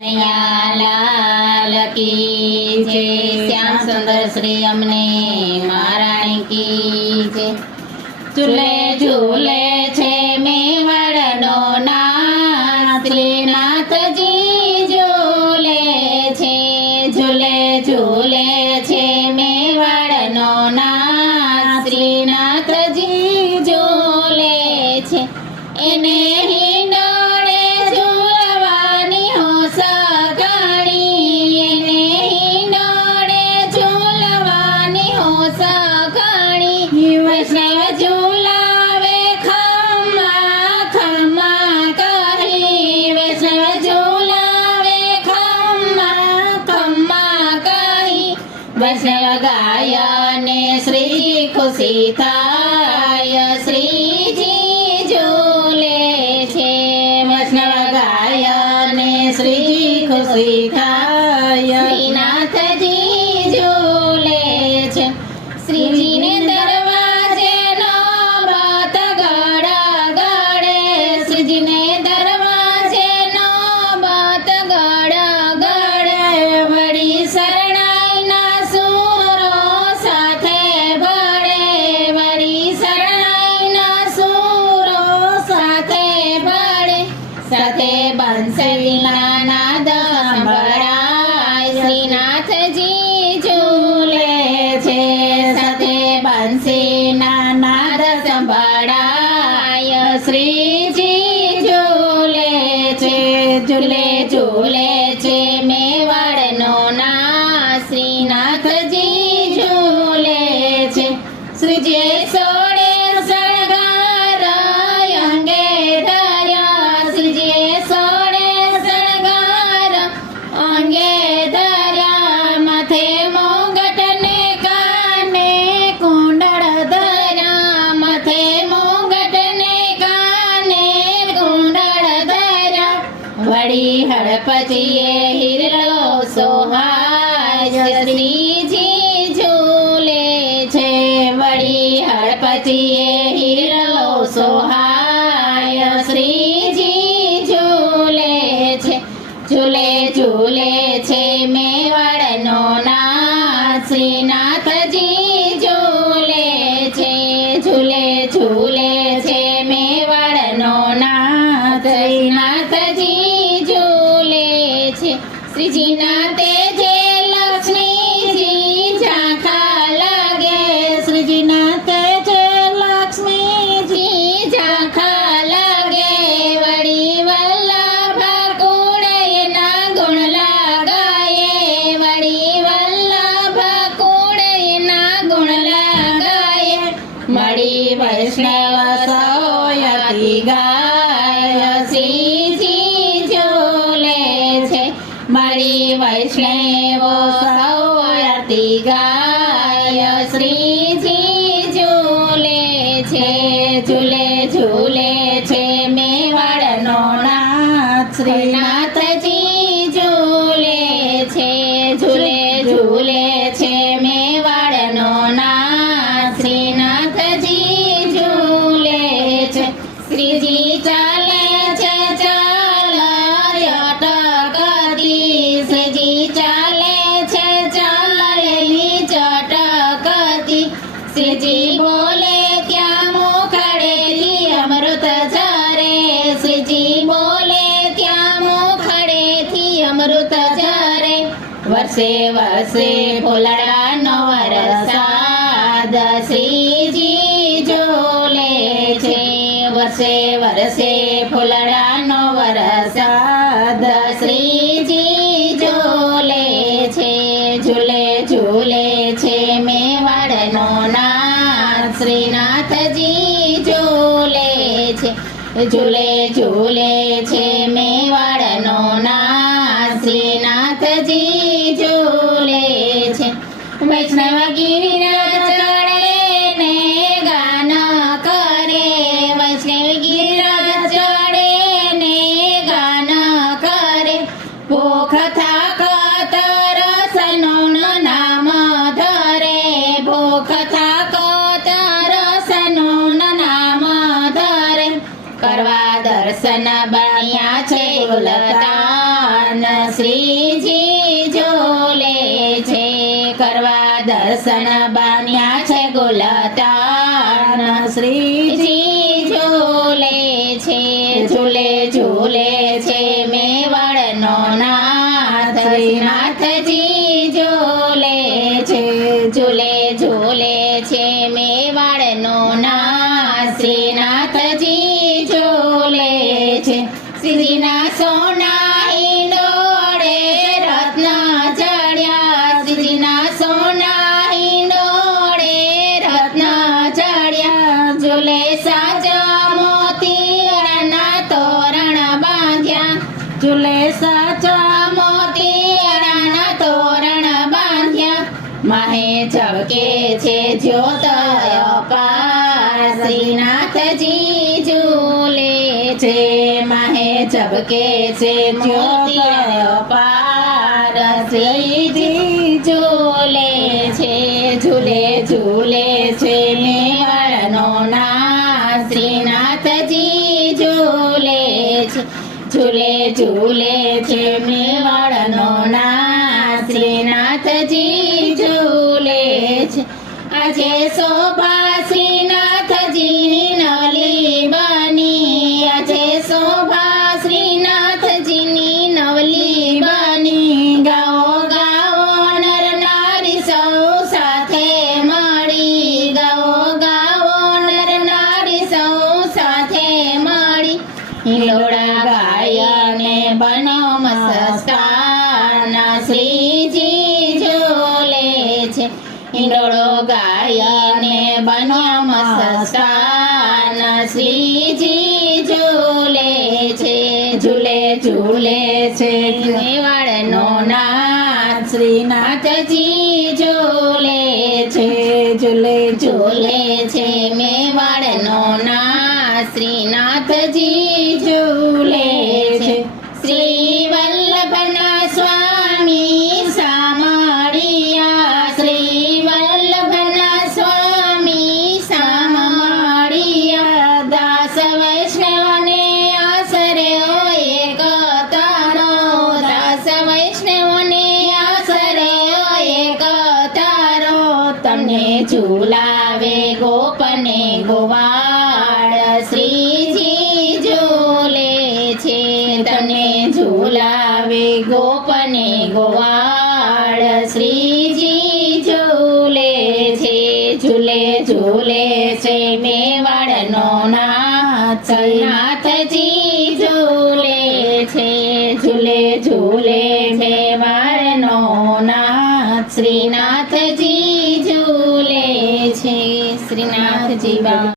લાલ કી જય, શ્યામ સુંદર શ્રી અમને મહારાણી કી જય. ઝૂલે ઝૂલે છે મેવાડનો નાથ, શ્રીનાથજી ઝૂલે છે. ઝૂલે ઝૂલે છે મેવાડનો નાથ, શ્રીનાથજી ઝૂલે છે. એને હિંડોળે ઝૂલવાની હોશ ઘણી, એને હિંડોળે ઝૂલવાની હોશ ઘણી. વૈષ્ણવ ઝૂલાવે ખમ્મા ખમ્મા કહી, વૈષ્ણવ ઝૂલાવે ખમ્મા ખમ્મા કહી. વૈષ્ણવ ગાયને શ્રી ખુશી થાય, શ્રીજી ઝૂલે છે. વૈષ્ણવ ગાયને શ્રી ખુશી થાય, શ્રીનાથજી ઝૂલે છે. શ્રીજીને દરવાજે નોબત ગડગડે, શ્રીજીને દરવાજે નોબત ગડગડે. વળી શરણાઈના સૂરો સાથે ભળે, વળી શરણાઈના સૂરો સાથે ભળે. સાથે બંસરીના નાદ સંભળાય, શ્રીનાથજી ઝૂલે છે. સાથે બંસીના નાદ સંભળાય, શ્રીજી ઝૂલે છે. ઝૂલે ઝૂલે છે મેવાડનો નાથ, શ્રીનાથજી ઝૂલે છે. શ્રીજીએ સોળે શણગાર અંગે ધર્યા, શ્રીજીએ સોળે શણગાર અંગે ધર્યા. માથે મોગટ ને કાને કુંડળ ધર્યા, માથે મોગટ ને કાને કુંડળ ધર્યા. વળી હળપતિએ હિરલો સોહાય, શ્રીજી ઝૂલે છે. વળી હળપતિએ હિરલો સોહાય, શ્રીજી ઝૂલે છે. ઝૂલે ઝૂલે છે મેવાડનો નાથ, શ્રીનાથજી ઝૂલે છે. ઝૂલે ઝૂલે છે મેવાડનો નાથ, શ્રીનાથજી ઝૂલે છે. શ્રીજીના તેજે લક્ષ્મીજી ઝાંખા લાગે, શ્રીજીના તેજે લક્ષ્મીજી ઝાંખા લાગે. વળી વલ્લભ કુળયના ગુણ લાગાયે, વળી વલ્લભ કુળયના ગુણ લાગાયે. મળી વૈષ્ણવ સૌયતી ગાય, શ્રીજી ઝૂલે છે. મળી વૈષ્ણવો સૌયતી ગાય, શ્રીજી ઝૂલે છે. ઝૂલે ઝૂલે છે મેવાડનો નાથ, શ્રીનાથજી ઝૂલે છે. ઝૂલે ઝૂલે છે મેવાડનો નાથ, શ્રીનાથજી ઝૂલે છે. શ્રીજી ચાલે છે ચાલ અટકતી, શ્રીજી ચાલે છે ચાલેલી ચટકતી. શ્રીજી બોલે ત્યાં મુખડેથી અમૃત ઝરે, શ્રીજી બોલે ત્યાં મુખડેથી અમૃત ઝરે. વર્ષે વર્ષે ફૂલડાનો વરસાદ, શ્રીજી ઝૂલે છે. વર્ષે વર્ષે ફૂલડાનો વરસાદ, શ્રીજી ઝૂલે છે. ઝૂલે ઝૂલે છે મેવાડનો નાથ, શ્રીનાથજી ઝૂલે છે. ઝૂલે ઝૂલે છે મેવાડનો નાથ, શ્રીનાથજી ઝૂલે છે. વૈષ્ણવ ગિરિરાજ ચડે ને ગાન કરે, વૈષ્ણવ ગિરિરાજ ચડે ને ગાન કરે. ભૂખ થાક તરસનું નામ ધરે, ભૂખ થાક તરસનું નામ ધરે. કરવા દર્શન બન્યા છે ગુલતાન, શ્રીજી ઝૂલે છે કરવા દર્શન બન્યા છે ગુલતાન શ્રીજી ઝૂલે છે ઝૂલે ઝૂલે છે મેવાડનો નાથ શ્રીનાથજી ઝૂલે છે ઝૂલે ઝૂલે છે મેવાડનો નાથ શ્રીનાથજી ઝૂલે છે શ્રીજીના સોના હિંડોળે રત્ન ચડ્યા શ્રીજીના સોના હિંડોળે રત્ન ચડ્યા ઝૂલે સાચા મોતીડાના તોરણ બાંધ્યા ઝૂલે સાચા મોતીડાના તોરણ બાંધ્યા માહે ઝબકે છે જ્યોત અપાર શ્રીનાથજી ઝૂલે છે માહે ઝબકે છે જ્યોતિ અપાર શ્રીજી ઝૂલે છે ઝૂલે ઝૂલે છે મેવાડનો નાથ શ્રીનાથજી ઝૂલે છે ઝૂલે ઝૂલે છે મેવાડનો નાથ શ્રીનાથજી ઝૂલે છે આજે શોભા શ્રીનાથજીની નવલી બની આજે શોભા શ્રીનાથજીની નવલી બની ગાઓ ગાઓ નર નારી સૌ સાથે મળી ગાઓ ગાઓ નર નારી સૌ સાથે મળી હિંડોળા ગાયને બન્યો મસ્તાન શ્રીજી ઝૂલે છે હિંડોળો ગાયને બન્યો મસ્તાન શ્રીજી ઝૂલે છે ઝૂલે ઝૂલે છે મેવાડનો નાથ શ્રીનાથજી ઝૂલે છે ઝૂલે ઝૂલે છે મેવાડનો નાથ શ્રીનાથજી ઝૂલે છે શ્રી વલ્લભના સ્વામી સામળિયા શ્રી વલ્લભના સ્વામી સામળિયા દાસ વૈષ્ણવને આસરે એક તારો દાસ વૈષ્ણવને આસરે એક તારો તમને ઝૂલાવે ગોપને ગોવાળ શ્રીજી ઝૂલે છે તમને ઝૂલાવે ગોપને ગોવાળ શ્રીજી ઝૂલે છે ઝૂલે ઝૂલે છે મેવાડનો નાથ શ્રીનાથજી ઝૂલે છે ઝૂલે ઝૂલે મેવાડનો નાથ શ્રીનાથજી ઝૂલે છે શ્રીનાથજી બા